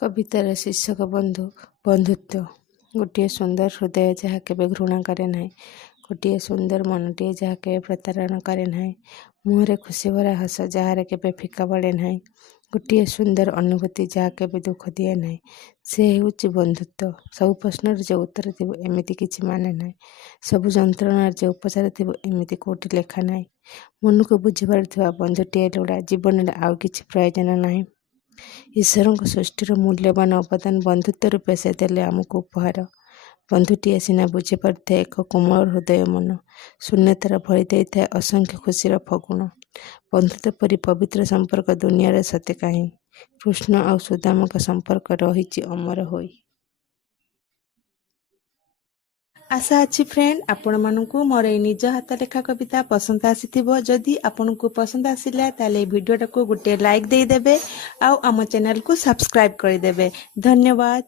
कवितार शीर्षक बंधुत्व। गोटे सुंदर हृदय जहाँ केबे घृणा करे ना, गोटे सुंदर मनटे जहाँ केबे प्रतारण करे ना, मुहरे खुशी भरा हस जहाँ केबे फिका पड़े ना, गोटे सुंदर अनुभूति जहाँ केबे दुख दिए ना, से हेउची बंधुत्व। सब प्रश्न जो उत्तर थी एमती किसी माने ना, सब जंत्रणार जो उपचार थी एमती कोटी लेखा ना, मन को बुझीपार बंधुटीए लोड़ा जीवन में आउ किसी प्रयोजन ना। ईश्वर सृष्टिर मूल्यवान अवदान बंधुत्व रूपे से देले आमको उपहार। बंधुटीए सिना बुझी पारे एक कोमल हृदय मन, शून्यतार भरी देता असंख्य खुशीर फगुण। बंधुत्व परी पवित्र संपर्क दुनिया सते कहीं, कृष्ण और सुदाम संपर्क रही अमर होई। आशा अच्छी फ्रेंड आपण मानू मोर निज हाथ लेखा कविता पसंद आसीथिबो। जदि आपण को पसंद आसिला ताले वीडियोटा को गोटे लाइक दे देबे, आउ आम चैनल को सब्सक्राइब कर देबे। धन्यवाद।